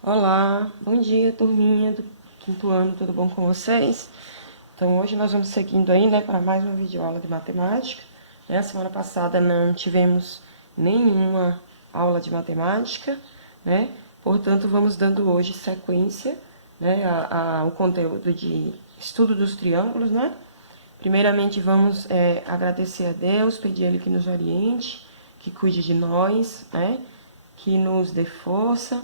Olá, bom dia, turminha do quinto ano, tudo bom com vocês? Então, hoje nós vamos seguindo aí, né, para mais uma videoaula de matemática. A semana passada não tivemos nenhuma aula de matemática, né? Portanto, vamos dando hoje sequência, né, ao conteúdo de estudo dos triângulos, né? Primeiramente, vamos agradecer a Deus, pedir a Ele que nos oriente, que cuide de nós, né? Que nos dê força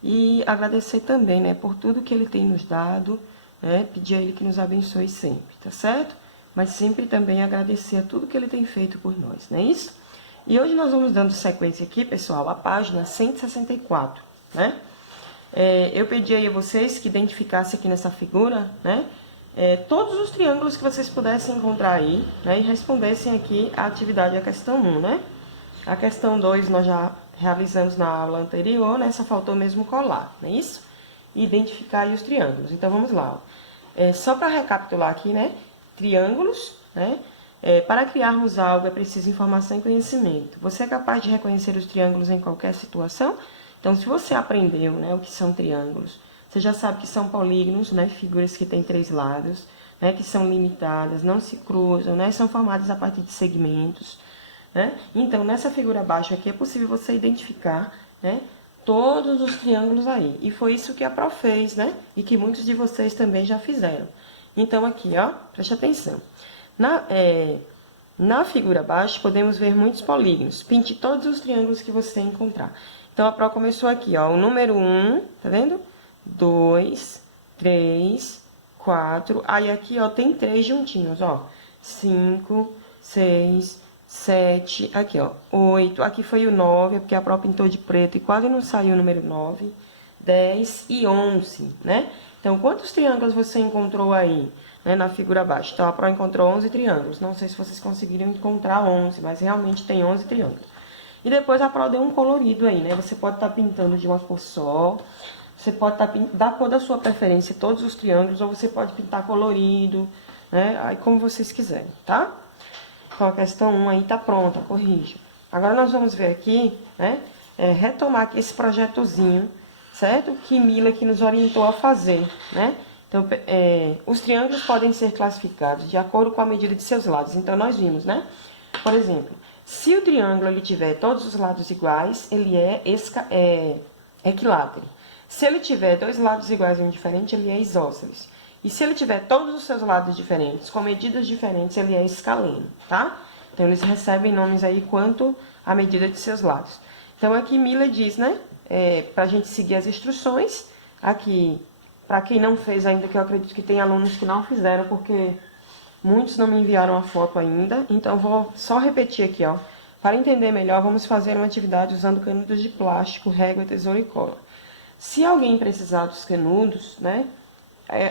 e agradecer também, né, por tudo que Ele tem nos dado, né? Pedir a Ele que nos abençoe sempre, tá certo? Mas sempre também agradecer a tudo que Ele tem feito por nós, não é isso? E hoje nós vamos dando sequência aqui, pessoal, à página 164, né? Eu pedi aí a vocês que identificassem aqui nessa figura, né? Todos os triângulos que vocês pudessem encontrar aí, né? E respondessem aqui a atividade da questão 1, né? A questão 2 nós já realizamos na aula anterior, né? Só faltou mesmo colar, não é isso? E identificar aí os triângulos. Então, vamos lá. Só para recapitular aqui, né? Triângulos, né? Para criarmos algo é preciso informação e conhecimento. Você é capaz de reconhecer os triângulos em qualquer situação? Então, se você aprendeu, né, o que são triângulos, você já sabe que são polígonos, né, figuras que têm 3 lados, né, que são limitadas, não se cruzam, né, são formadas a partir de segmentos, né? Então, nessa figura abaixo aqui é possível você identificar, né, todos os triângulos aí. E foi isso que a Pro fez, né, e que muitos de vocês também já fizeram. Então, aqui, ó, preste atenção. Na figura abaixo, podemos ver muitos polígonos. Pinte todos os triângulos que você encontrar. Então, a Pro começou aqui, ó, o número 1, tá vendo? 2, 3, 4. Aí, aqui, ó, tem 3 juntinhos, ó. 5, 6, 7. Aqui, ó, 8. Aqui foi o 9, porque a Pro pintou de preto e quase não saiu o número 9. 10 e 11, né? Então, quantos triângulos você encontrou aí, né, na figura abaixo? Então, a Pro encontrou 11 triângulos. Não sei se vocês conseguiram encontrar 11, mas realmente tem 11 triângulos. E depois a Pro deu um colorido aí, né? Você pode estar pintando de uma cor só, você pode estar da cor da sua preferência todos os triângulos, ou você pode pintar colorido, né? Aí como vocês quiserem, tá? Então, a questão 1 aí tá pronta, corrija. Agora nós vamos ver aqui, né? Retomar aqui esse projetozinho, certo? Que Mila que nos orientou a fazer, né? Então, os triângulos podem ser classificados de acordo com a medida de seus lados. Então, nós vimos, né? Por exemplo, se o triângulo ele tiver todos os lados iguais, ele é equilátero. Se ele tiver 2 lados iguais e um diferente, ele é isósceles. E se ele tiver todos os seus lados diferentes, com medidas diferentes, ele é escaleno, tá? Então, eles recebem nomes aí quanto à medida de seus lados. Então, aqui Mila diz, né? Para a gente seguir as instruções. Aqui, para quem não fez ainda, que eu acredito que tem alunos que não fizeram, porque muitos não me enviaram a foto ainda. Então, vou só repetir aqui, ó. Para entender melhor, vamos fazer uma atividade usando canudos de plástico, régua, tesoura e cola. Se alguém precisar dos canudos, né?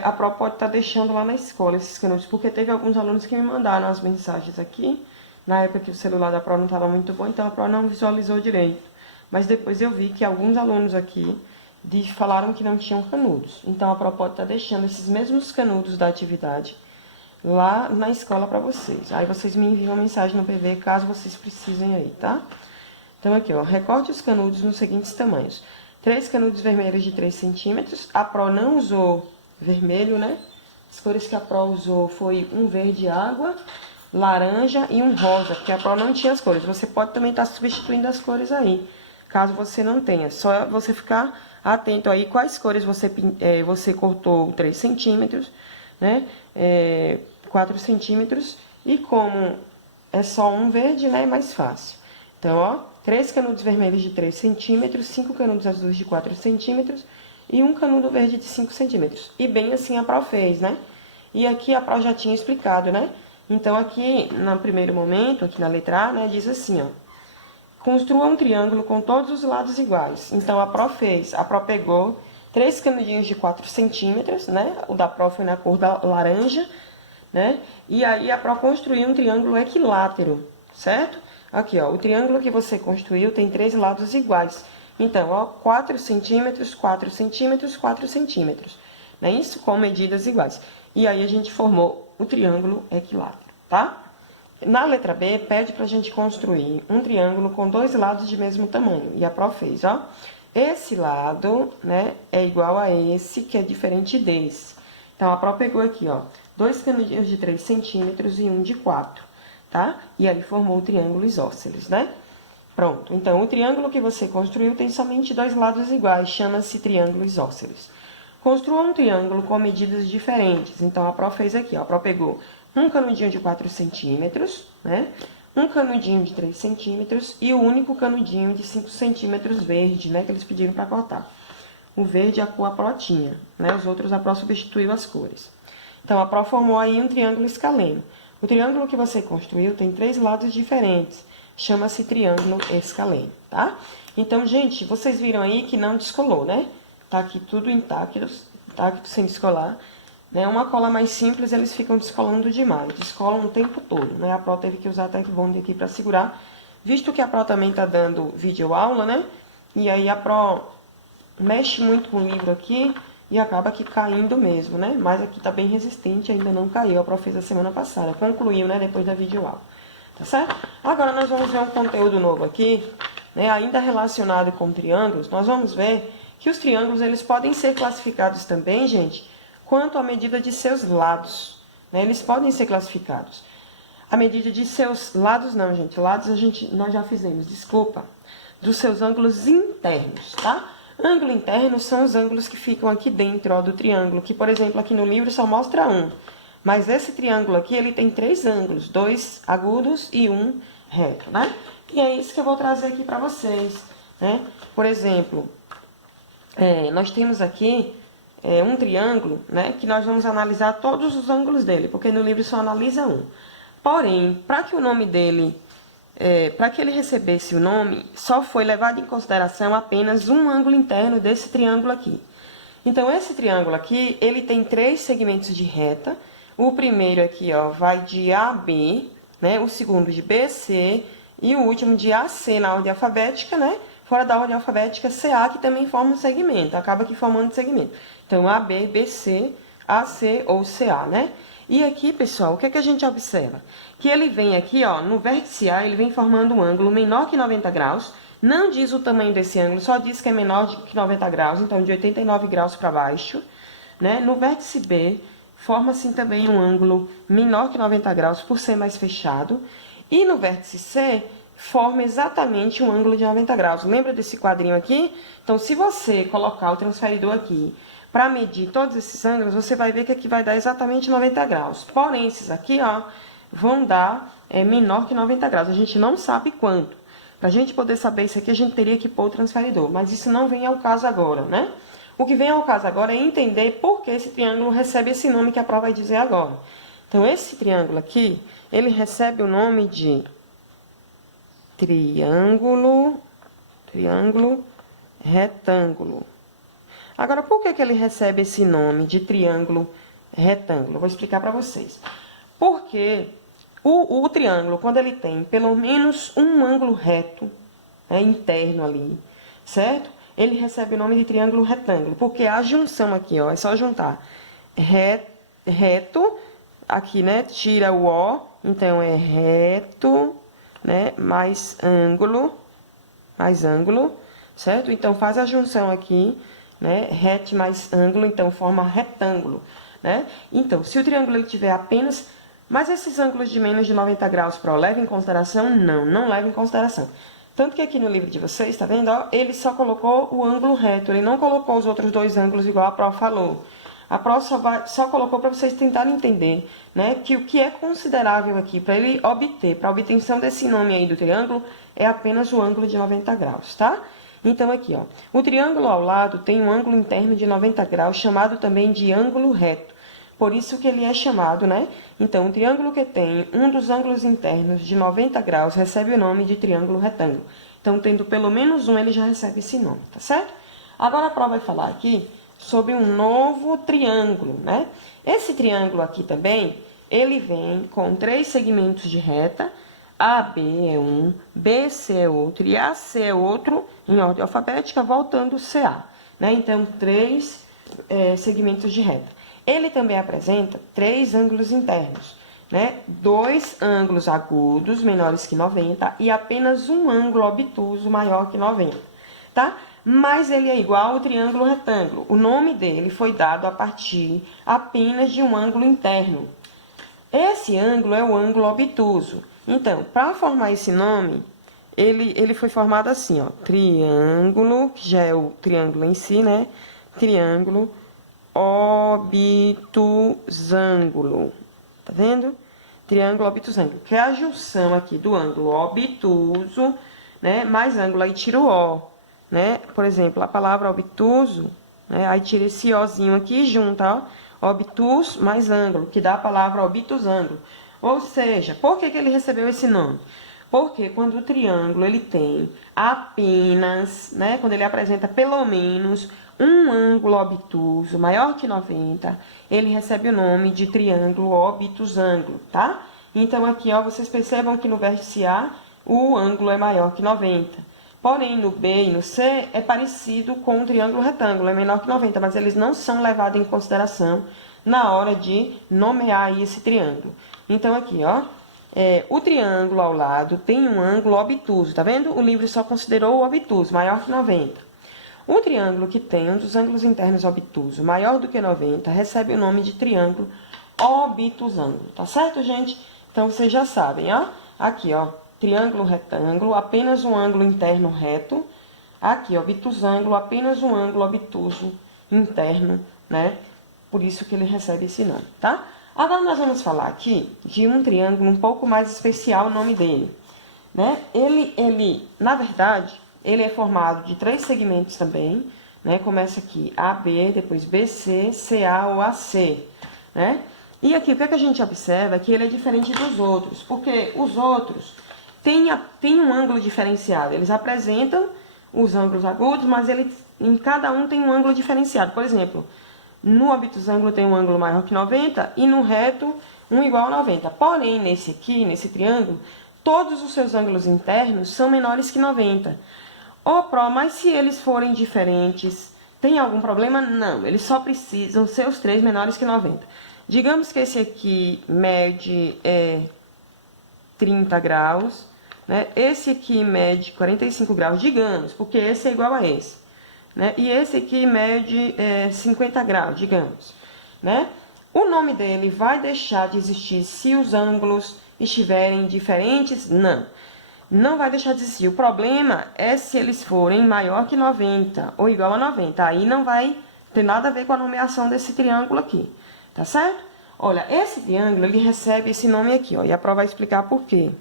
A Pro pode estar deixando lá na escola esses canudos, porque teve alguns alunos que me mandaram as mensagens aqui, na época que o celular da Pro não estava muito bom, então a Pro não visualizou direito. Mas depois eu vi que alguns alunos aqui falaram que não tinham canudos. Então a Pro pode estar deixando esses mesmos canudos da atividade lá na escola para vocês. Aí vocês me enviam uma mensagem no PV caso vocês precisem aí, tá? Então aqui, ó, recorte os canudos nos seguintes tamanhos. 3 canudos vermelhos de 3 centímetros. A Pro não usou vermelho, né? As cores que a Pro usou foi um verde água, laranja e um rosa, porque a Pro não tinha as cores. Você pode também estar substituindo as cores aí, caso você não tenha. Só você ficar atento aí quais cores você cortou 3 centímetros, né? 4 centímetros. E como é só um verde, né? É mais fácil. Então, ó, 3 canudos vermelhos de 3 centímetros, 5 canudos azuis de 4 centímetros e um canudo verde de 5 centímetros. E bem assim a Pro fez, né? E aqui a Pro já tinha explicado, né? Então, aqui, no primeiro momento, aqui na letra A, né, diz assim, ó. Construa um triângulo com todos os lados iguais. Então, a Pro fez. A Pro pegou 3 canudinhos de 4 centímetros, né? O da Pro foi na cor da laranja, né? E aí, a Pro construiu um triângulo equilátero, certo? Aqui, ó, o triângulo que você construiu tem 3 lados iguais. Então, ó, 4 centímetros, 4 centímetros, 4 centímetros. Não é isso? Com medidas iguais. E aí, a gente formou o triângulo equilátero, tá? Na letra B, pede pra gente construir um triângulo com 2 lados de mesmo tamanho. E a Pro fez, ó. esse lado, né, é igual a esse, que é diferente desse. Então, a Pró pegou aqui, ó, 2 canudinhos de 3 centímetros e um de 4, tá? E aí formou o triângulo isósceles, né? Pronto. Então, o triângulo que você construiu tem somente 2 lados iguais, chama-se triângulo isósceles. Construa um triângulo com medidas diferentes. Então, a Pró fez aqui, ó. A Pró pegou um canudinho de 4 centímetros, né? Um canudinho de 3 centímetros e o único canudinho de 5 centímetros verde, né? Que eles pediram para cortar. O verde é a cor a Pró tinha, né? Os outros a Pró substituiu as cores. Então, a Pró formou aí um triângulo escaleno. O triângulo que você construiu tem 3 lados diferentes. Chama-se triângulo escaleno, tá? Então, gente, vocês viram aí que não descolou, né? Tá aqui tudo intacto, sem descolar. Né? Uma cola mais simples, eles ficam descolando demais. Descolam o tempo todo, né? A Pró teve que usar a Tec Bond aqui para segurar. Visto que a Pró também tá dando videoaula, né? E aí a Pró mexe muito com o livro aqui e acaba aqui caindo mesmo, né? Mas aqui tá bem resistente, ainda não caiu. A Pró fez a semana passada, concluiu, né? Depois da videoaula. Tá certo? Agora, nós vamos ver um conteúdo novo aqui, né? Ainda relacionado com triângulos. Nós vamos ver que os triângulos, eles podem ser classificados também, gente, quanto à medida de seus lados, né? Eles podem ser classificados. A medida de seus lados, não, gente. Lados nós já fizemos, desculpa. Dos seus ângulos internos, tá? Ângulo interno são os ângulos que ficam aqui dentro, ó, do triângulo, que, por exemplo, aqui no livro só mostra um. Mas esse triângulo aqui, ele tem 3 ângulos, 2 agudos e 1 reto, né? E é isso que eu vou trazer aqui para vocês, né? Por exemplo, nós temos aqui um triângulo, né? Que nós vamos analisar todos os ângulos dele, porque no livro só analisa um. Porém, para que o nome dele, para que ele recebesse o nome, só foi levado em consideração apenas um ângulo interno desse triângulo aqui. Então, esse triângulo aqui, ele tem 3 segmentos de reta. O primeiro aqui, ó, vai de A a B, né? O segundo de B a C e o último de A a C na ordem alfabética, né? Fora da ordem alfabética, CA, que também forma um segmento, acaba aqui formando segmento. Então, AB, BC, AC ou CA, né? E aqui, pessoal, o que é que a gente observa? Que ele vem aqui, ó, no vértice A, ele vem formando um ângulo menor que 90 graus. Não diz o tamanho desse ângulo, só diz que é menor que 90 graus, então de 89 graus para baixo, né? No vértice B, forma-se também um ângulo menor que 90 graus, por ser mais fechado. E no vértice C, forma exatamente um ângulo de 90 graus. Lembra desse quadrinho aqui? Então, se você colocar o transferidor aqui para medir todos esses ângulos, você vai ver que aqui vai dar exatamente 90 graus. Porém, esses aqui, ó, vão dar menor que 90 graus. A gente não sabe quanto. Para a gente poder saber isso aqui, a gente teria que pôr o transferidor. Mas isso não vem ao caso agora, né? O que vem ao caso agora é entender por que esse triângulo recebe esse nome que a Pró vai dizer agora. Então, esse triângulo aqui, ele recebe o nome de triângulo retângulo. Agora, por que ele recebe esse nome de triângulo retângulo? Eu vou explicar para vocês. Porque o triângulo, quando ele tem pelo menos um ângulo reto, interno ali, certo? Ele recebe o nome de triângulo retângulo, porque a junção aqui, ó, é só juntar reto, aqui, né, tira o O, então é reto, né, mais ângulo, certo? Então, faz a junção aqui, né, reto mais ângulo, então forma retângulo, né? Então, se o triângulo ele tiver apenas... Mas esses ângulos de menos de 90 graus, Pró, leva em consideração? Não, não leva em consideração. Tanto que aqui no livro de vocês, tá vendo? Ó, ele só colocou o ângulo reto, ele não colocou os outros 2 ângulos igual a Pró falou. A Pró só colocou para vocês tentarem entender, né, que o que é considerável aqui para ele obter, para a obtenção desse nome aí do triângulo, é apenas o ângulo de 90 graus, tá? Então, aqui, ó, o triângulo ao lado tem um ângulo interno de 90 graus, chamado também de ângulo reto. Por isso que ele é chamado, né? Então, o triângulo que tem um dos ângulos internos de 90 graus recebe o nome de triângulo retângulo. Então, tendo pelo menos um, ele já recebe esse nome, tá certo? Agora, a Pró vai falar aqui sobre um novo triângulo, né? Esse triângulo aqui também, ele vem com 3 segmentos de reta. AB é um, BC é outro e AC é outro, em ordem alfabética, voltando CA, né? Então, 3 segmentos de reta. Ele também apresenta 3 ângulos internos, né? 2 ângulos agudos menores que 90 e apenas um ângulo obtuso maior que 90, tá? mas ele é igual ao triângulo retângulo. O nome dele foi dado a partir apenas de um ângulo interno. Esse ângulo é o ângulo obtuso. Então, para formar esse nome, ele foi formado assim, ó, triângulo, que já é o triângulo em si, né? Triângulo obtusângulo. Tá vendo? Triângulo obtusângulo, que é a junção aqui do ângulo obtuso, né? Mais ângulo, aí tira o O, né? Por exemplo, a palavra obtuso, né? Aí tira esse Ozinho aqui e junta, ó. Obtus mais ângulo, que dá a palavra obtusângulo. Ou seja, por que ele recebeu esse nome? Porque quando o triângulo ele tem apenas, né, quando ele apresenta pelo menos um ângulo obtuso maior que 90, ele recebe o nome de triângulo obtusângulo, tá? Então aqui, ó, vocês percebam que no vértice A o ângulo é maior que 90. Porém, no B e no C é parecido com o triângulo retângulo, é menor que 90, mas eles não são levados em consideração na hora de nomear aí esse triângulo. Então, aqui, ó, o triângulo ao lado tem um ângulo obtuso, tá vendo? O livro só considerou o obtuso, maior que 90. Um triângulo que tem um dos ângulos internos obtuso maior do que 90 recebe o nome de triângulo obtusângulo, tá certo, gente? Então, vocês já sabem, ó. Aqui, ó, triângulo retângulo, apenas um ângulo interno reto. Aqui, obtusângulo, apenas um ângulo obtuso interno, né? Por isso que ele recebe esse nome, tá? Agora, nós vamos falar aqui de um triângulo um pouco mais especial, o nome dele, né? Na verdade, ele é formado de 3 segmentos também, né? Começa aqui AB, depois BC, CA ou AC, né? E aqui, o que a gente observa é que ele é diferente dos outros, porque os outros têm um ângulo diferenciado. Eles apresentam os ângulos agudos, mas em cada um tem um ângulo diferenciado. Por exemplo, no obtusângulo tem um ângulo maior que 90 e no reto um igual a 90. Porém, nesse aqui, nesse triângulo, todos os seus ângulos internos são menores que 90. Ó, Pró, mas se eles forem diferentes, tem algum problema? Não, eles só precisam ser os 3 menores que 90. Digamos que esse aqui mede 30 graus, né? Esse aqui mede 45 graus, digamos, porque esse é igual a esse, né? E esse aqui mede 50 graus, digamos, né? O nome dele vai deixar de existir se os ângulos estiverem diferentes? Não, não vai deixar de existir. O problema é se eles forem maior que 90 ou igual a 90. Aí não vai ter nada a ver com a nomeação desse triângulo aqui, tá certo? Olha, esse triângulo, ele recebe esse nome aqui, ó, e a prova vai explicar por quê.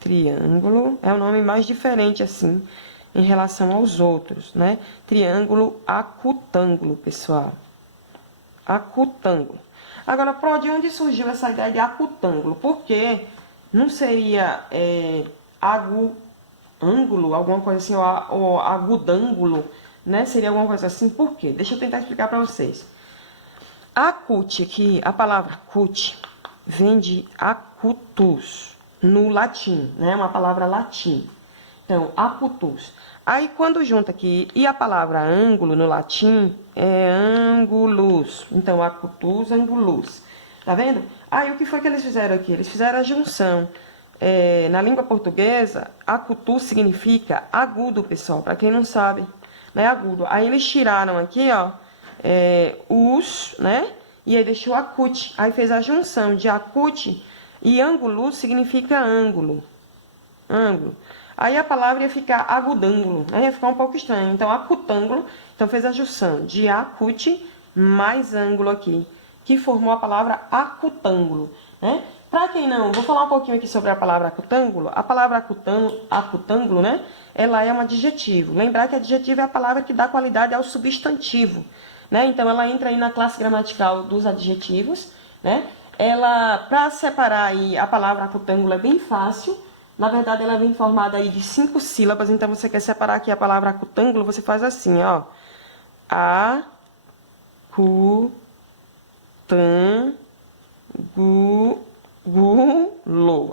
Triângulo é o nome mais diferente, assim, em relação aos outros, né? Triângulo acutângulo, pessoal. Acutângulo. Agora, Pró, de onde surgiu essa ideia de acutângulo? Porque não seria agudângulo, alguma coisa assim, ou agudângulo, né? Seria alguma coisa assim, por quê? Deixa eu tentar explicar para vocês. Acute aqui, a palavra acute, vem de acutus, no latim, né? Uma palavra latim. Então, acutus. Aí, quando junta aqui, e a palavra ângulo no latim é angulus. Então, acutus, angulus. Tá vendo? Aí, o que foi que eles fizeram aqui? Eles fizeram a junção. Na língua portuguesa, acutus significa agudo, pessoal, para quem não sabe, né? Agudo. Aí, eles tiraram aqui, ó, né? E aí deixou acute. Aí fez a junção de acute e ângulo significa ângulo. Ângulo. Aí a palavra ia ficar agudângulo, né? Ia ficar um pouco estranho. Então, acutângulo. Então, fez a junção de acute mais ângulo aqui, que formou a palavra acutângulo, né? Para quem não, vou falar um pouquinho aqui sobre a palavra acutângulo. A palavra acutângulo, né? Ela é um adjetivo. Lembrar que adjetivo é a palavra que dá qualidade ao substantivo, né? Então, ela entra aí na classe gramatical dos adjetivos, né? Para separar aí a palavra acutângulo é bem fácil. Na verdade, ela vem formada aí de 5 sílabas. Então, você quer separar aqui a palavra acutângulo, você faz assim, ó. Acutângulo.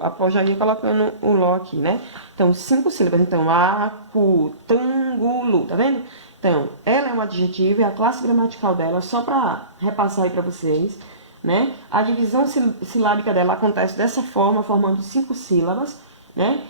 A Pró já ia colocando o Ló aqui, né? Então, 5 sílabas. Então, acutângulo, tá vendo? Então, ela é um adjetivo, é a classe gramatical dela, só para repassar aí para vocês, né? A divisão silábica dela acontece dessa forma, formando 5 sílabas, né?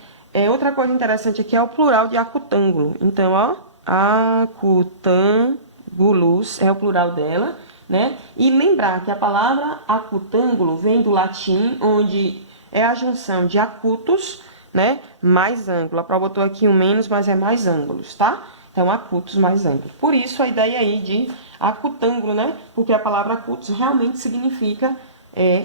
Outra coisa interessante aqui é o plural de acutângulo. Então, ó, acutângulos, é o plural dela, né? E lembrar que a palavra acutângulo vem do latim, onde é a junção de acutus, né, mais ângulo. A prova botou aqui um menos, mas é mais ângulos, tá? Então, acutus mais ângulo. Por isso, a ideia aí de acutângulo, né? Porque a palavra acutus realmente significa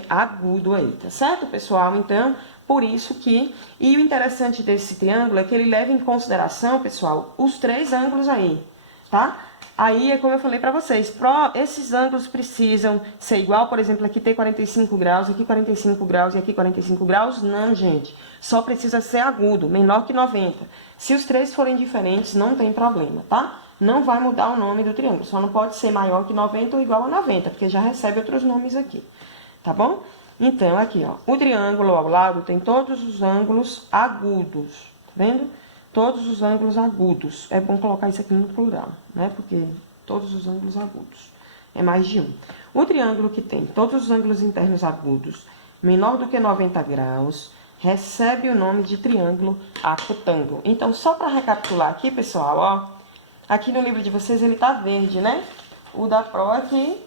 agudo aí, tá certo, pessoal? Então, por isso que... E o interessante desse triângulo é que ele leva em consideração, pessoal, os três ângulos aí, tá? Aí é como eu falei para vocês, esses ângulos precisam ser igual, por exemplo, aqui tem 45 graus, aqui 45 graus e aqui 45 graus. Não, gente. Só precisa ser agudo, menor que 90. Se os três forem diferentes, não tem problema, tá? Não vai mudar o nome do triângulo, só não pode ser maior que 90 ou igual a 90, porque já recebe outros nomes aqui, tá bom? Então, aqui, ó, o triângulo ao lado tem todos os ângulos agudos, tá vendo? Todos os ângulos agudos. É bom colocar isso aqui no plural, né? Porque todos os ângulos agudos. É mais de um. O triângulo que tem todos os ângulos internos agudos, menor do que 90 graus, recebe o nome de triângulo acutângulo. Então, só para recapitular aqui, pessoal, ó. Aqui no livro de vocês ele tá verde, né? O da Pro aqui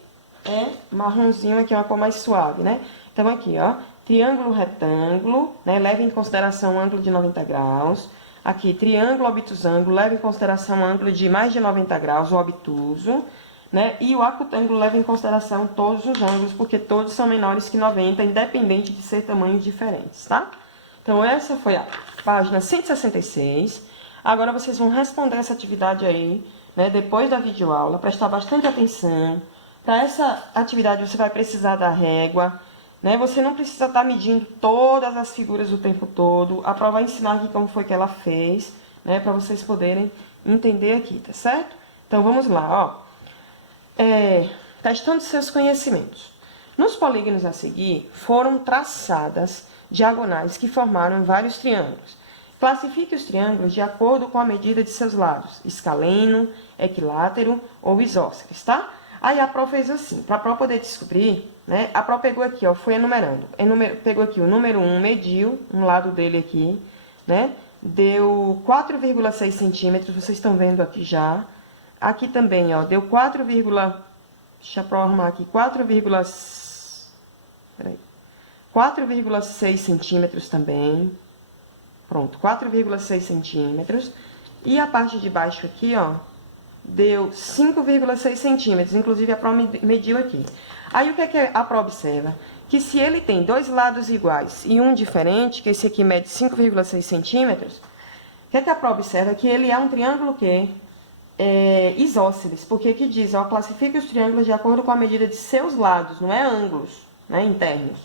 é marronzinho, aqui é uma cor mais suave, né? Então, aqui, ó. Triângulo retângulo, né? Leva em consideração o ângulo de 90 graus. Aqui, triângulo obtusângulo, leva em consideração o ângulo de mais de 90 graus, o obtuso, né? E o acutângulo leva em consideração todos os ângulos, porque todos são menores que 90, independente de ser tamanhos diferentes, tá? Então, essa foi a página 166. Agora, vocês vão responder essa atividade aí, né? Depois da videoaula, prestar bastante atenção. Para essa atividade, você vai precisar da régua, né? Você não precisa estar medindo todas as figuras o tempo todo. A prova vai ensinar aqui como foi que ela fez, né? Para vocês poderem entender aqui, tá certo? Então, vamos lá, ó. Testando seus conhecimentos. Nos polígonos a seguir, foram traçadas diagonais que formaram vários triângulos. Classifique os triângulos de acordo com a medida de seus lados, escaleno, equilátero ou isósceles, tá? Aí a Pro fez assim, para a Pro poder descobrir, né? A Pro pegou aqui, ó, foi enumerando. Pegou aqui o número 1, mediu um lado dele aqui, né? Deu 4,6 centímetros, vocês estão vendo aqui já. Aqui também, ó, deu 4, deixa eu arrumar aqui, 4,6 centímetros também. Pronto, 4,6 centímetros. E a parte de baixo aqui, ó, deu 5,6 centímetros. Inclusive, a Pro mediu aqui. Aí, o que é que a Pro observa? Que se ele tem dois lados iguais e um diferente, que esse aqui mede 5,6 centímetros, o que é que a Pro observa? Que ele é um triângulo que isósceles. Porque aqui diz, ó, classifica os triângulos de acordo com a medida de seus lados, não é ângulos, né, internos.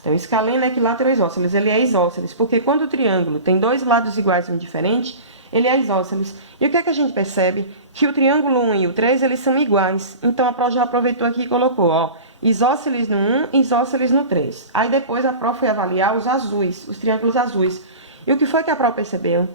Então, escaleno, equilátero, isósceles, ele é isósceles, porque quando o triângulo tem dois lados iguais e um diferente, ele é isósceles. E o que é que a gente percebe? Que o triângulo 1 e o 3, eles são iguais. Então, a Pro já aproveitou aqui e colocou, ó, isósceles no 1, isósceles no 3. Aí, depois, a Pro foi avaliar os azuis, os triângulos azuis. E o que foi que a Pro percebeu?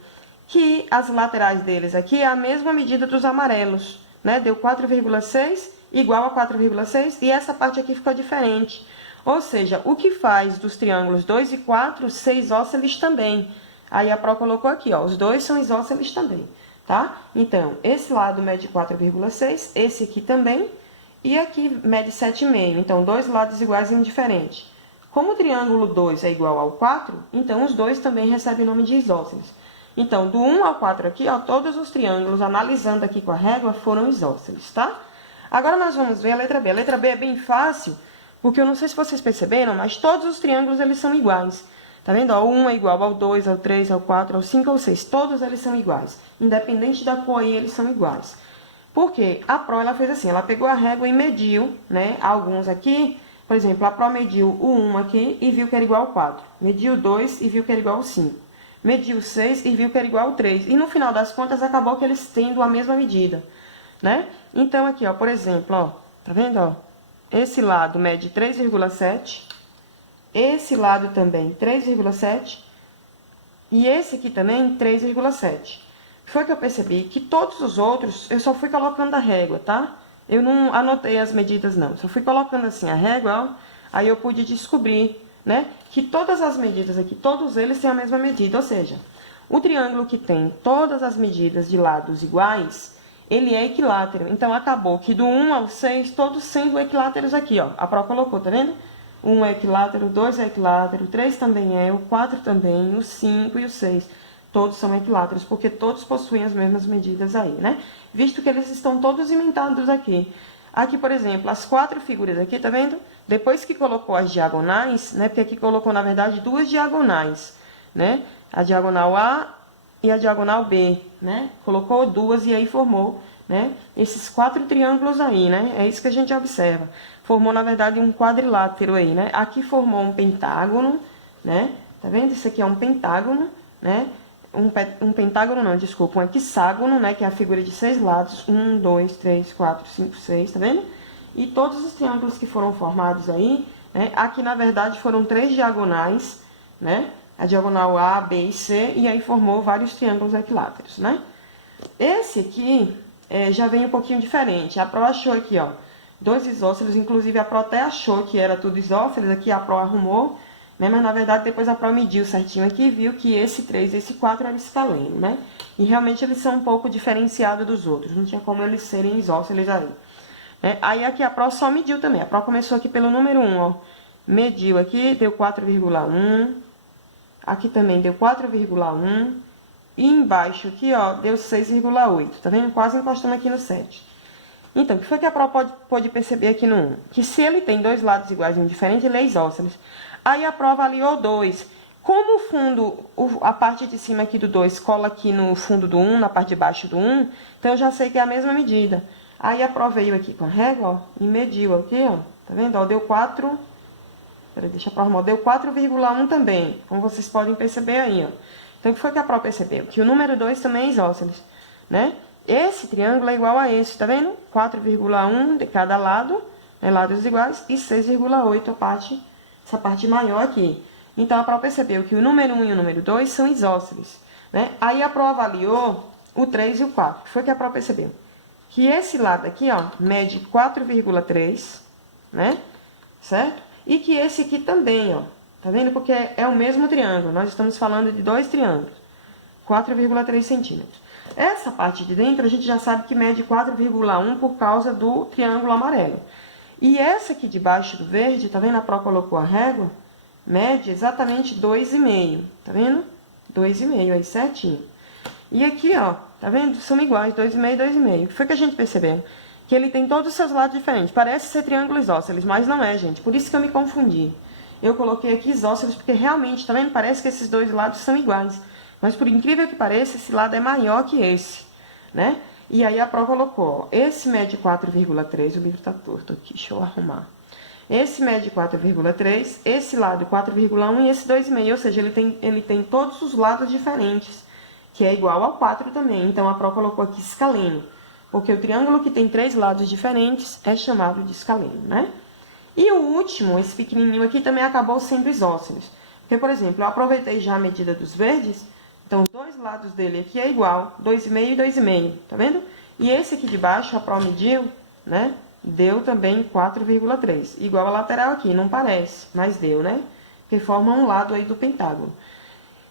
Que as laterais deles aqui é a mesma medida dos amarelos, né? Deu 4,6 igual a 4,6, e essa parte aqui ficou diferente. Ou seja, o que faz dos triângulos 2 e 4 ser isósceles também. Aí a Pro colocou aqui, ó, os dois são isósceles também, tá? Então, esse lado mede 4,6, esse aqui também, e aqui mede 7,5. Então, dois lados iguais e um diferente. Como o triângulo 2 é igual ao 4, então os dois também recebem o nome de isósceles. Então, do 1 ao 4 aqui, ó, todos os triângulos, analisando aqui com a régua, foram isósceles, tá? Agora, nós vamos ver a letra B. A letra B é bem fácil, porque eu não sei se vocês perceberam, mas todos os triângulos, eles são iguais. Tá vendo? Ó, o 1 é igual ao 2, ao 3, ao 4, ao 5, ao 6. Todos eles são iguais. Independente da cor aí, eles são iguais. Por quê? A Pro, ela fez assim, ela pegou a régua e mediu, né? Alguns aqui, por exemplo, a Pro mediu o 1 aqui e viu que era igual ao 4. Mediu o 2 e viu que era igual ao 5. Mediu o 6 e viu que era igual ao 3. E no final das contas, acabou que eles tendo a mesma medida, né? Então, aqui, ó, por exemplo, ó, tá vendo, ó? Esse lado mede 3,7. Esse lado também 3,7. E esse aqui também 3,7. Foi que eu percebi que todos os outros, eu só fui colocando a régua, tá? Eu não anotei as medidas, não. Só fui colocando assim a régua, ó. Aí eu pude descobrir, né? Que todas as medidas aqui, todos eles têm a mesma medida. Ou seja, o triângulo que tem todas as medidas de lados iguais, ele é equilátero. Então, acabou que do 1 ao 6, todos sendo equiláteros aqui, ó. A Pro colocou, tá vendo? 1 é equilátero, 2 é equilátero, 3 também é, o 4 também, o 5 e o 6. Todos são equiláteros, porque todos possuem as mesmas medidas aí, né? Visto que eles estão todos imentados aqui. Aqui, por exemplo, as 4 figuras aqui, tá vendo? Depois que colocou as diagonais, né? Porque aqui colocou, na verdade, 2 diagonais, né? A diagonal A e a diagonal B, né? Colocou 2 e aí formou, né? Esses 4 triângulos aí, né? É isso que a gente observa. Formou, na verdade, um quadrilátero aí, né? Aqui formou um pentágono, né? Tá vendo? Isso aqui é um pentágono, né? Um pentágono não, desculpa, um hexágono, né? Que é a figura de 6 lados. 1, 2, 3, 4, 5, 6, tá vendo? E todos os triângulos que foram formados aí, né? Aqui, na verdade, foram 3 diagonais, né? A diagonal A, B e C, e aí formou vários triângulos equiláteros, né? Esse aqui já vem um pouquinho diferente. A Pro achou aqui, ó, 2 isósceles, inclusive a Pro até achou que era tudo isósceles, aqui a Pro arrumou, né? Mas, na verdade, depois a Pro mediu certinho aqui e viu que esse 3 e esse 4 era escaleno, né? E realmente eles são um pouco diferenciados dos outros, não tinha como eles serem isósceles aí. Aí aqui a Pro só mediu também, a Pro começou aqui pelo número 1, ó, mediu aqui, deu 4,1, aqui também deu 4,1, e embaixo aqui, ó, deu 6,8, tá vendo? Quase encostando aqui no 7. Então, o que foi que a Pro pode perceber aqui no 1? Que se ele tem 2 lados iguais e um diferente, ele é isósceles. Aí a Pro avaliou 2. Como o fundo, a parte de cima aqui do 2 cola aqui no fundo do 1, na parte de baixo do 1, então eu já sei que é a mesma medida. Aí a Pro veio aqui com a régua, ó, e mediu aqui, ó, tá vendo? Ó, deu 4... Peraí, deixa a Pro arrumar. Deu 4,1 também, como vocês podem perceber aí, ó. Então, o que foi que a Pro percebeu? Que o número 2 também é isósceles, né? Esse triângulo é igual a esse, tá vendo? 4,1 de cada lado, né, lados iguais, e 6,8 essa parte maior aqui. Então, a Pro percebeu que o número 1 e o número 2 são isósceles, né? Aí a Pro avaliou o 3 e o 4. O que foi que a Pro percebeu? Que esse lado aqui, ó, mede 4,3, né? Certo? E que esse aqui também, ó, tá vendo? Porque é o mesmo triângulo, nós estamos falando de 2 triângulos, 4,3 centímetros. Essa parte de dentro a gente já sabe que mede 4,1 por causa do triângulo amarelo. E essa aqui de baixo do verde, tá vendo? A Pro colocou a régua, mede exatamente 2,5, tá vendo? 2,5 aí certinho. E aqui, ó, tá vendo? São iguais, 2,5 e 2,5. O que foi que a gente percebeu? Que ele tem todos os seus lados diferentes. Parece ser triângulo isósceles, mas não é, gente. Por isso que eu me confundi. Eu coloquei aqui isósceles porque realmente, tá vendo? Parece que esses 2 lados são iguais. Mas por incrível que pareça, esse lado é maior que esse, né? E aí a Pro colocou, ó, esse mede 4,3, o livro tá torto aqui, deixa eu arrumar. Esse mede 4,3, esse lado 4,1 e esse 2,5, ou seja, ele tem todos os lados diferentes, que é igual ao 4 também. Então, a Pro colocou aqui escaleno, porque o triângulo que tem 3 lados diferentes é chamado de escaleno, né? E o último, esse pequenininho aqui, também acabou sendo isósceles. Porque, por exemplo, eu aproveitei já a medida dos verdes, então, os 2 lados dele aqui é igual, 2,5 e 2,5, tá vendo? E esse aqui de baixo, a Pro mediu, né? Deu também 4,3, igual a lateral aqui, não parece, mas deu, né? Porque forma um lado aí do pentágono.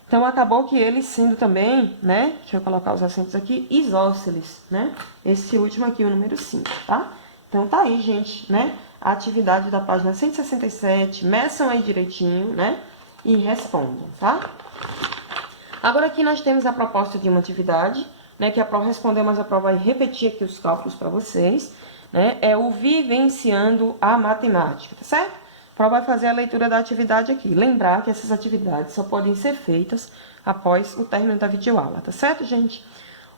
Então, acabou que ele sendo também, né? Deixa eu colocar os acentos aqui, isósceles, né? Esse último aqui, o número 5, tá? Então, tá aí, gente, né? A atividade da página 167, meçam aí direitinho, né? E respondam, tá? Agora, aqui nós temos a proposta de uma atividade, né? Que a Pro respondeu, mas a Pro vai repetir aqui os cálculos para vocês, né? É o vivenciando a matemática, tá certo? A Pro vai fazer a leitura da atividade aqui. Lembrar que essas atividades só podem ser feitas após o término da videoaula, tá certo, gente?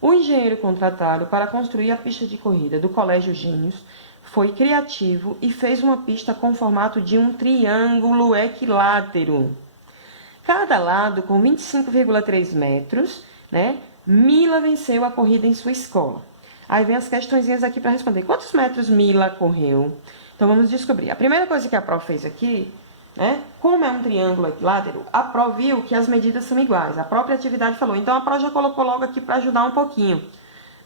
O engenheiro contratado para construir a pista de corrida do Colégio Gênios foi criativo e fez uma pista com formato de um triângulo equilátero. Cada lado com 25,3 metros, né? Mila venceu a corrida em sua escola. Aí vem as questõezinhas aqui para responder. Quantos metros Mila correu? Então, vamos descobrir. A primeira coisa que a Pro fez aqui, né? Como é um triângulo equilátero, a Pro viu que as medidas são iguais. A própria atividade falou. Então, a Pro já colocou logo aqui para ajudar um pouquinho,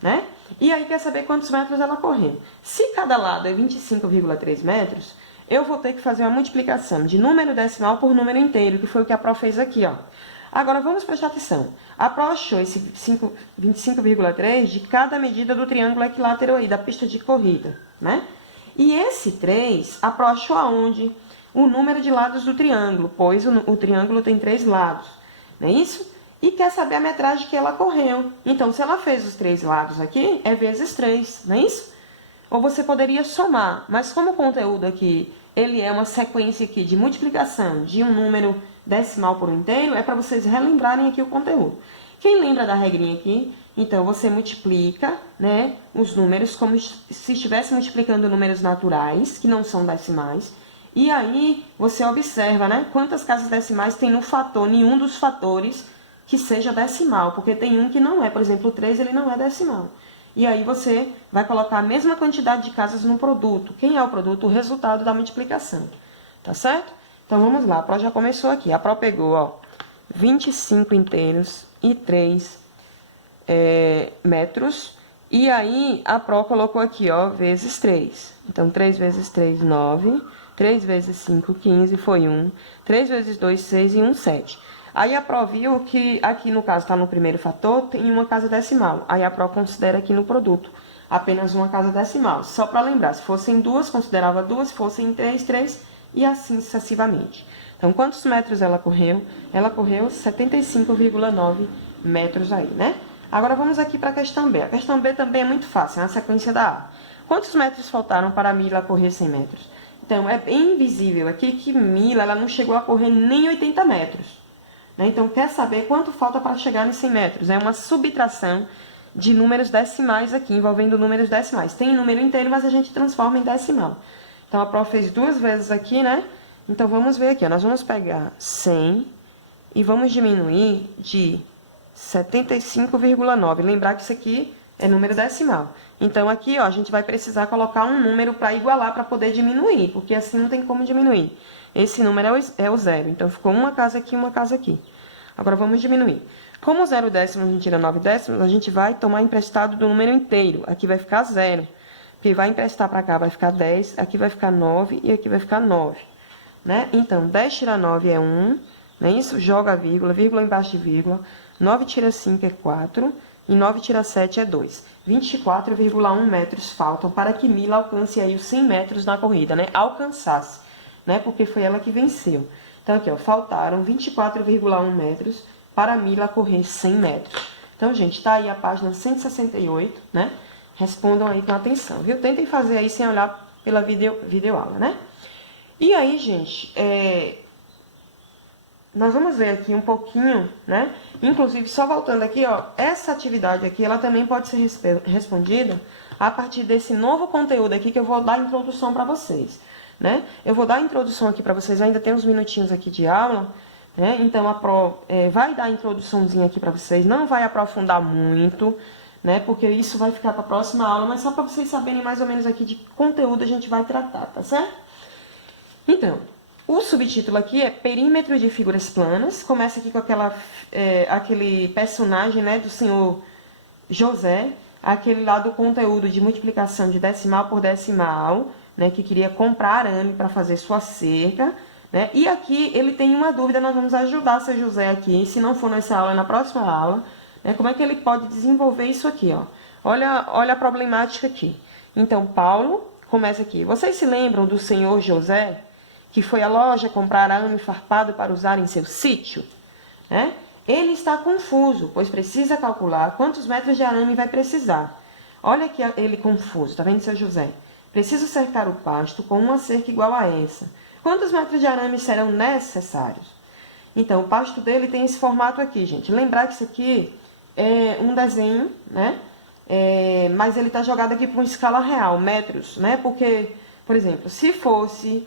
né? E aí, quer saber quantos metros ela correu. Se cada lado é 25,3 metros... eu vou ter que fazer uma multiplicação de número decimal por número inteiro, que foi o que a Pro fez aqui, ó. Agora, vamos prestar atenção. A Pro achou esse 25,3 de cada medida do triângulo equilátero aí, da pista de corrida, né? E esse 3, a Pro achou aonde? O número de lados do triângulo, pois o triângulo tem 3 lados, não é isso? E quer saber a metragem que ela correu. Então, se ela fez os 3 lados aqui, é vezes 3, não é isso? Ou você poderia somar, mas como o conteúdo aqui, ele é uma sequência aqui de multiplicação de um número decimal por um inteiro, é para vocês relembrarem aqui o conteúdo. Quem lembra da regrinha aqui? Então, você multiplica, né, os números como se estivesse multiplicando números naturais, que não são decimais. E aí, você observa, né, quantas casas decimais tem no fator, nenhum dos fatores que seja decimal, porque tem um que não é. Por exemplo, o 3, ele não é decimal. E aí, você vai colocar a mesma quantidade de casas no produto. Quem é o produto? O resultado da multiplicação. Tá certo? Então, vamos lá. A Pro já começou aqui. A Pro pegou, ó, 25 inteiros e 3 metros. E aí, a Pro colocou aqui, ó, vezes 3. Então, 3 vezes 3, 9. 3 vezes 5, 15, foi 1. 3 vezes 2, 6 e 1, 7. Aí, a Pro viu que aqui, no caso, está no primeiro fator, tem uma casa decimal. Aí, a Pro considera aqui no produto apenas uma casa decimal. Só para lembrar, se fossem duas, considerava duas, se fossem três, 3, e assim sucessivamente. Então, quantos metros ela correu? Ela correu 75,9 metros aí, né? Agora, vamos aqui para a questão B. A questão B também é muito fácil, é uma sequência da A. Quantos metros faltaram para a Mila correr 100 metros? Então, é bem visível aqui que Mila ela não chegou a correr nem 80 metros. Né? Então, quer saber quanto falta para chegar nos 100 metros? É uma subtração de números decimais aqui, envolvendo números decimais. Tem número inteiro, mas a gente transforma em decimal. Então, a Pro fez duas vezes aqui, né? Então, vamos ver aqui, ó. Nós vamos pegar 100 e vamos diminuir de 75,9. Lembrar que isso aqui é número decimal. Então, aqui, ó, a gente vai precisar colocar um número para igualar, para poder diminuir, porque assim não tem como diminuir. Esse número é o zero. Então, ficou uma casa aqui, uma casa aqui. Agora, vamos diminuir. Como 0 décimos não tira 9 décimos, a gente vai tomar emprestado do número inteiro. Aqui vai ficar 0. Porque vai emprestar para cá, vai ficar 10, aqui vai ficar 9 e aqui vai ficar 9. Né? Então, 10 tira 9 é 1, não é isso? Joga a vírgula, vírgula embaixo de vírgula. 9 tira 5 é 4 e 9 tira 7 é 2. 24,1 metros faltam para que Mila alcance aí os 100 metros na corrida, né? Alcançasse, né? Porque foi ela que venceu. Então, aqui, ó, faltaram 24,1 metros para Mila correr 100 metros. Então, gente, tá aí a página 168, né? Respondam aí com atenção, viu? Tentem fazer aí sem olhar pela videoaula, né? E aí, gente, nós vamos ver aqui um pouquinho, né? Inclusive, só voltando aqui, ó, essa atividade aqui, ela também pode ser respondida a partir desse novo conteúdo aqui que eu vou dar a introdução para vocês, né? Eu vou dar a introdução aqui para vocês, ainda tem uns minutinhos aqui de aula, né? Então, a Pro vai dar a introduçãozinha aqui para vocês, não vai aprofundar muito, né? Porque isso vai ficar para a próxima aula, mas só para vocês saberem mais ou menos aqui de conteúdo a gente vai tratar, tá certo? Então, o subtítulo aqui é Perímetro de Figuras Planas. Começa aqui com aquele personagem, né, do senhor José, aquele lá do conteúdo de multiplicação de decimal por decimal, né, que queria comprar arame para fazer sua cerca, né? E aqui ele tem uma dúvida, nós vamos ajudar seu José aqui, se não for nessa aula, na próxima aula, né, como é que ele pode desenvolver isso aqui, ó. Olha a problemática aqui. Então, Paulo começa aqui. Vocês se lembram do senhor José, que foi à loja comprar arame farpado para usar em seu sítio? Né? Ele está confuso, pois precisa calcular quantos metros de arame vai precisar. Olha aqui ele confuso, tá vendo, seu José? Preciso cercar o pasto com uma cerca igual a essa. Quantos metros de arame serão necessários? Então, o pasto dele tem esse formato aqui, gente. Lembrar que isso aqui é um desenho, né? Mas ele está jogado aqui para uma escala real, metros, né? Porque, por exemplo, se fosse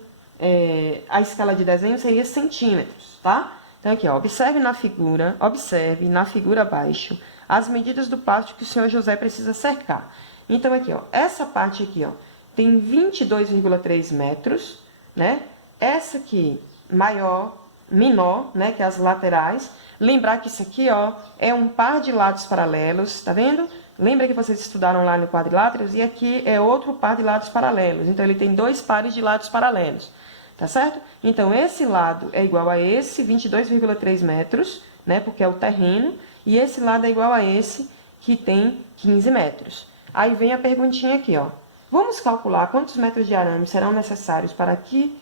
a escala de desenho, seria centímetros, tá? Então, aqui, ó, observe na figura abaixo as medidas do pasto que o senhor José precisa cercar. Então, aqui, ó, essa parte aqui, ó, tem 22,3 metros, né? Essa aqui, menor, né, que é as laterais. Lembrar que isso aqui, ó, é um par de lados paralelos, tá vendo? Lembra que vocês estudaram lá no quadriláteros? E aqui é outro par de lados paralelos. Então, ele tem dois pares de lados paralelos, tá certo? Então, esse lado é igual a esse, 22,3 metros, né? Porque é o terreno, e esse lado é igual a esse, que tem 15 metros. Aí vem a perguntinha aqui, ó. Vamos calcular quantos metros de arame serão necessários para que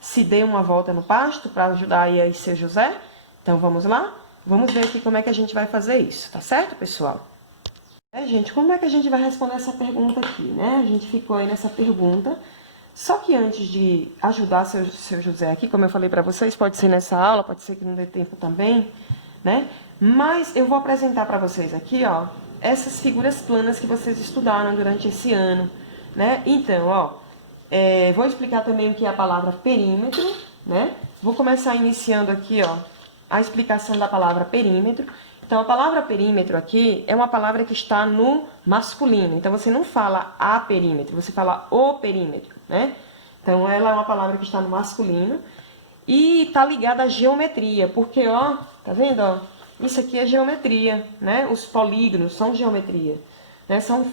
se dê uma volta no pasto, para ajudar aí seu José? Então, vamos lá? Vamos ver aqui como é que a gente vai fazer isso, tá certo, pessoal? Gente, como é que a gente vai responder essa pergunta aqui, né? A gente ficou aí nessa pergunta. Só que antes de ajudar seu José aqui, como eu falei para vocês, pode ser nessa aula, pode ser que não dê tempo também, né? Mas eu vou apresentar para vocês aqui, ó, essas figuras planas que vocês estudaram durante esse ano, né? Então, ó, vou explicar também o que é a palavra perímetro, né? Vou começar iniciando aqui, ó, a explicação da palavra perímetro. Então, a palavra perímetro aqui é uma palavra que está no masculino. Então, você não fala a perímetro, você fala o perímetro, né? Então, ela é uma palavra que está no masculino e está ligada à geometria, porque, ó, tá vendo, ó? Isso aqui é geometria, né? Os polígonos são geometria, né? São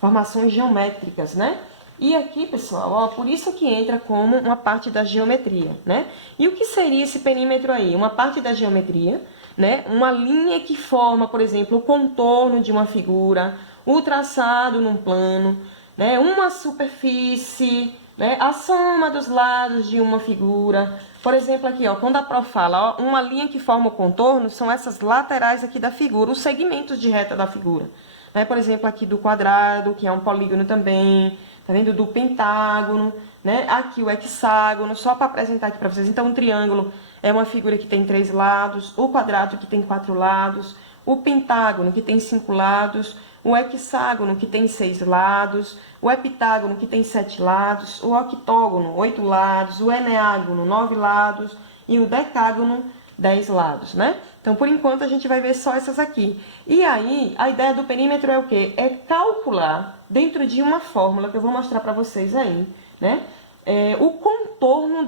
formações geométricas, né? E aqui, pessoal, ó, por isso que entra como uma parte da geometria, né? E o que seria esse perímetro aí? Uma parte da geometria, né? Uma linha que forma, por exemplo, o contorno de uma figura, o traçado num plano, né? Uma superfície, né? A soma dos lados de uma figura. Por exemplo, aqui, ó, quando a prof fala, ó, uma linha que forma o contorno são essas laterais aqui da figura, os segmentos de reta da figura. Né? Por exemplo, aqui do quadrado, que é um polígono também, tá vendo? Do pentágono, né? Aqui o hexágono, só para apresentar aqui para vocês. Então, um triângulo é uma figura que tem 3 lados, o quadrado que tem 4 lados, o pentágono que tem 5 lados, o hexágono que tem 6 lados, o heptágono que tem 7 lados, o octógono, 8 lados, o eneágono, 9 lados e o decágono, 10 lados, né? Então, por enquanto, a gente vai ver só essas aqui. E aí, a ideia do perímetro é o quê? É calcular, dentro de uma fórmula, que eu vou mostrar para vocês aí, né? O contorno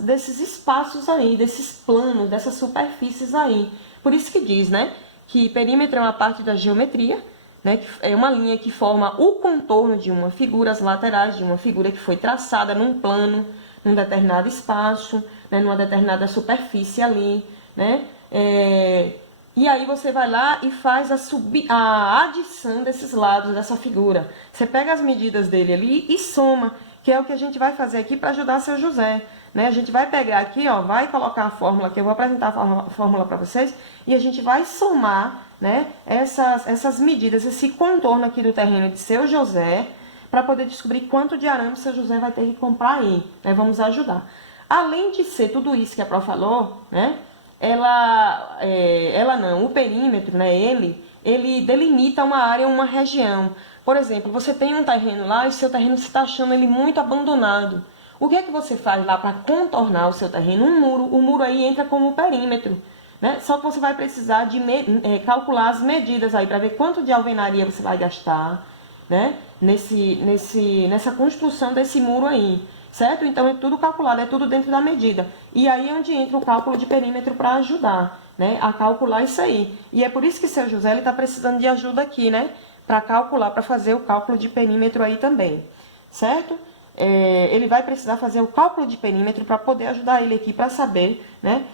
desses espaços aí, desses planos, dessas superfícies aí. Por isso que diz, né? Que perímetro é uma parte da geometria, né? Que é uma linha que forma o contorno de uma figura, as laterais de uma figura que foi traçada num plano, num determinado espaço, né? Numa determinada superfície ali, né? E aí você vai lá e faz a adição desses lados dessa figura. Você pega as medidas dele ali e soma, que é o que a gente vai fazer aqui para ajudar seu José. Né? A gente vai pegar aqui, ó, vai colocar a fórmula, que eu vou apresentar a fórmula para vocês, e a gente vai somar, né, essas medidas, esse contorno aqui do terreno de seu José, para poder descobrir quanto de arame seu José vai ter que comprar aí. Né? Vamos ajudar. Além de ser tudo isso que a prof falou, né? O perímetro, né, ele delimita uma área, uma região. Por exemplo, você tem um terreno lá e seu terreno se está achando ele muito abandonado. O que é que você faz lá para contornar o seu terreno? Um muro. O muro aí entra como perímetro, né? Só que você vai precisar de calcular as medidas aí para ver quanto de alvenaria você vai gastar, né? Nessa construção desse muro aí. Certo? Então, é tudo calculado, é tudo dentro da medida. E aí é onde entra o cálculo de perímetro para ajudar, né, a calcular isso aí. E é por isso que seu José está precisando de ajuda aqui, né? Para calcular, para fazer o cálculo de perímetro aí também. Certo? Ele vai precisar fazer o cálculo de perímetro para poder ajudar ele aqui, para saber, né,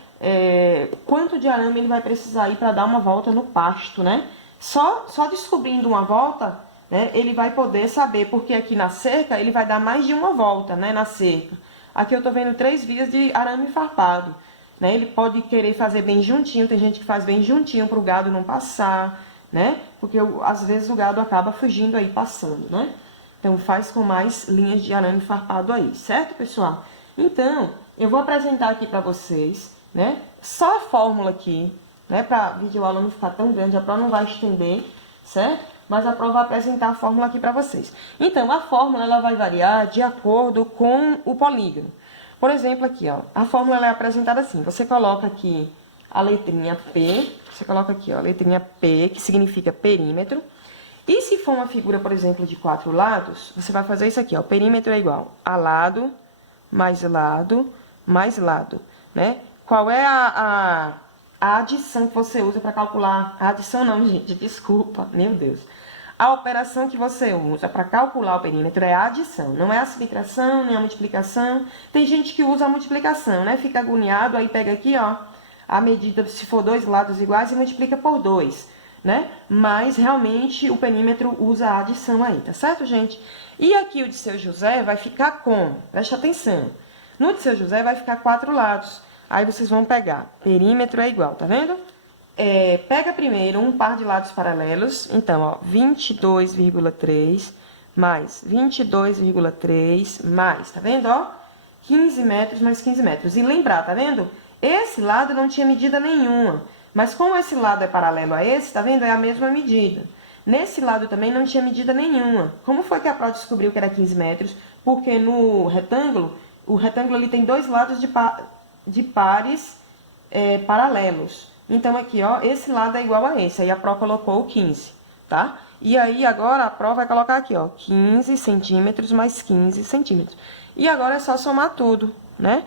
quanto de arame ele vai precisar aí para dar uma volta no pasto, né? Só descobrindo uma volta, né, ele vai poder saber, porque aqui na cerca ele vai dar mais de uma volta, né, na cerca. Aqui eu estou vendo 3 vias de arame farpado. Né? Ele pode querer fazer bem juntinho, tem gente que faz bem juntinho para o gado não passar, né? Porque às vezes o gado acaba fugindo aí, passando, né? Então faz com mais linhas de arame farpado aí, certo, pessoal? Então, eu vou apresentar aqui para vocês, né? Só a fórmula aqui, né? Para a videoaula não ficar tão grande, a prova não vai estender, certo? Mas a prova vai apresentar a fórmula aqui para vocês. Então, a fórmula ela vai variar de acordo com o polígono. Por exemplo, aqui, ó, a fórmula ela é apresentada assim. Você coloca aqui a letrinha P, você coloca aqui, ó, a letrinha P, que significa perímetro. E se for uma figura, por exemplo, de 4 lados, você vai fazer isso aqui, ó. O perímetro é igual a lado, mais lado, mais lado, né? Qual é a adição que você usa para calcular? A adição não, gente, desculpa, meu Deus. A operação que você usa para calcular o perímetro é a adição, não é a subtração, nem a multiplicação. Tem gente que usa a multiplicação, né? Fica agoniado, aí pega aqui, ó, a medida, se for 2 lados iguais, e multiplica por 2, né? Mas, realmente, o perímetro usa a adição aí, tá certo, gente? E aqui o de seu José vai ficar como? Preste atenção. No de seu José vai ficar 4 lados. Aí, vocês vão pegar, perímetro é igual, tá vendo? Pega primeiro um par de lados paralelos. Então, ó, 22,3 mais 22,3 mais, tá vendo, ó? 15 metros mais 15 metros. E lembrar, tá vendo? Esse lado não tinha medida nenhuma. Mas como esse lado é paralelo a esse, tá vendo? É a mesma medida. Nesse lado também não tinha medida nenhuma. Como foi que a Pró descobriu que era 15 metros? Porque no retângulo, o retângulo ali tem 2 lados de pares paralelos. Então, aqui, ó, esse lado é igual a esse. Aí a Pró colocou o 15, tá? E aí, agora, a Pró vai colocar aqui, ó, 15 centímetros mais 15 centímetros. E agora é só somar tudo, né?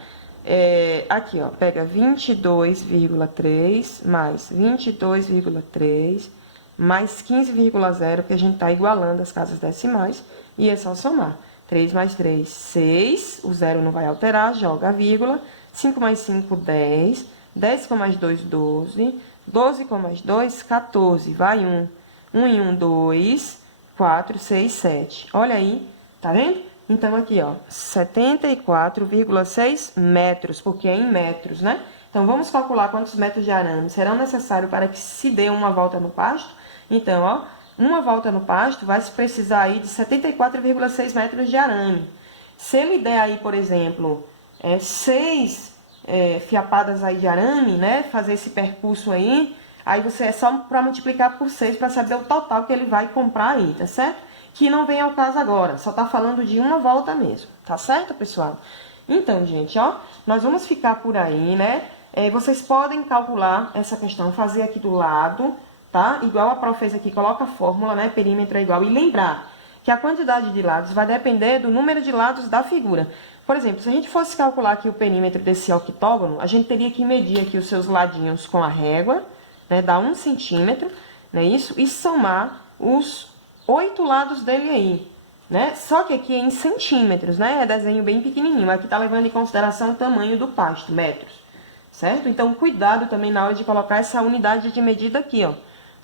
Aqui, ó, pega 22,3 mais 22,3 mais 15,0, porque a gente tá igualando as casas decimais, e é só somar. 3 mais 3, 6, o zero não vai alterar, joga a vírgula. 5 mais 5, 10. 10 com mais 2, 12. 12 com mais 2, 14. Vai 1. 1 e 1, 2. 4, 6, 7. Olha aí, tá vendo? Então, aqui, ó, 74,6 metros, porque é em metros, né? Então, vamos calcular quantos metros de arame serão necessários para que se dê uma volta no pasto. Então, ó, uma volta no pasto vai se precisar aí de 74,6 metros de arame. Se ele der aí, por exemplo, 6 fiapadas aí de arame, né? Fazer esse percurso aí você é só para multiplicar por 6 para saber o total que ele vai comprar aí, tá certo? Que não vem ao caso agora, só tá falando de uma volta mesmo, tá certo, pessoal? Então, gente, ó, nós vamos ficar por aí, né? Vocês podem calcular essa questão, fazer aqui do lado, tá? Igual a Pró fez aqui, coloca a fórmula, né? Perímetro é igual. E lembrar que a quantidade de lados vai depender do número de lados da figura. Por exemplo, se a gente fosse calcular aqui o perímetro desse octógono, a gente teria que medir aqui os seus ladinhos com a régua, né? Dá 1 centímetro, né? Isso, e somar os 8 lados dele aí, né? Só que aqui é em centímetros, né? É desenho bem pequenininho. Aqui tá levando em consideração o tamanho do pasto, metros, certo? Então, cuidado também na hora de colocar essa unidade de medida aqui, ó,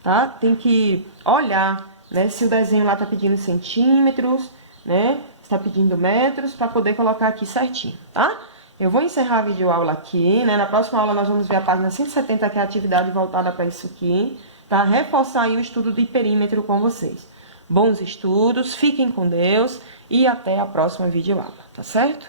tá? Tem que olhar, né? Se o desenho lá tá pedindo centímetros, né? Está pedindo metros, para poder colocar aqui certinho, tá? Eu vou encerrar a videoaula aqui, né? Na próxima aula nós vamos ver a página 170, que é a atividade voltada para isso aqui, tá? Reforçar aí o estudo de perímetro com vocês. Bons estudos, fiquem com Deus e até a próxima videoaula, tá certo?